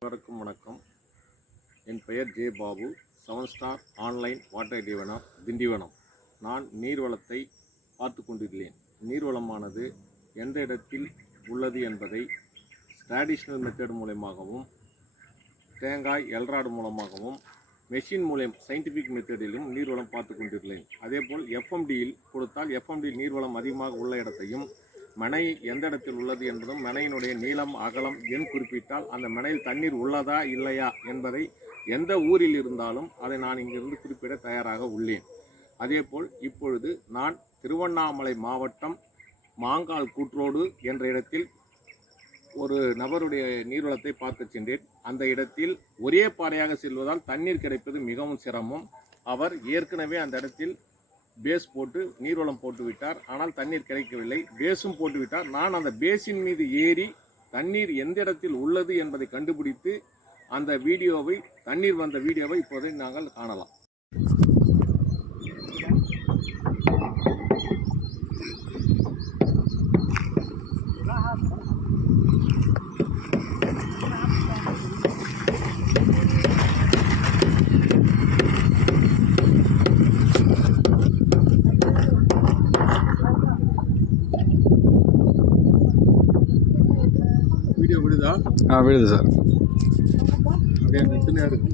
அனைவருக்கும் வணக்கம். என் பெயர் J Babu, 7 star online water diviner, Tindivanam. நான் நீர்வளத்தை பார்த்து கொண்டுள்ளேன். நீர்வளமானது எந்த இடத்தில் உள்ளது என்பதை ட்ராடிஷ்னல் மெத்தட் மூலமாகவும், தேங்காய் எல்ராடு மூலமாகவும், மெஷின் மூலம் சயின்டிஃபிக் மெத்தடிலும் நீர்வளம் பார்த்து கொண்டுள்ளேன். அதேபோல் எஃப்எம்டியில் கொடுத்தால் எஃப்எம்டி நீர்வளம் அதிகமாக உள்ள இடத்தையும், மனை எந்த இடத்தில் உள்ளது என்பதும், மனையினுடைய நீளம் அகலம் எண் குறிப்பிட்டால் அந்த மனையில் தண்ணீர் உள்ளதா இல்லையா என்பதை எந்த ஊரில் இருந்தாலும் அதை நான் இங்கிருந்து குறிப்பிட தயாராக உள்ளேன். அதேபோல் இப்பொழுது நான் திருவண்ணாமலை மாவட்டம் மாங்கால் கூற்றோடு என்ற இடத்தில் ஒரு நபருடைய நீர்வளத்தை பார்க்க சென்றேன். அந்த இடத்தில் ஒரே பாறையாக செல்வதால் தண்ணீர் கிடைப்பது மிகவும் சிரமம். அவர் ஏற்கனவே அந்த இடத்தில் பேஸ் போட்டு நீர்வளம் போட்டு விட்டார். ஆனால் தண்ணீர் கிடைக்கவில்லை. பேஸும் போட்டு விட்டார். நான் அந்த பேஸின் மீது ஏறி தண்ணீர் எந்த இடத்தில் உள்ளது என்பதை கண்டுபிடித்து அந்த வீடியோவை, தண்ணீர் வந்த வீடியோவை இப்போதை நாங்கள் காணலாம். வீடியோ விடுதா? விடுது சார். அப்படியே நிறுத்தினே இருக்கு.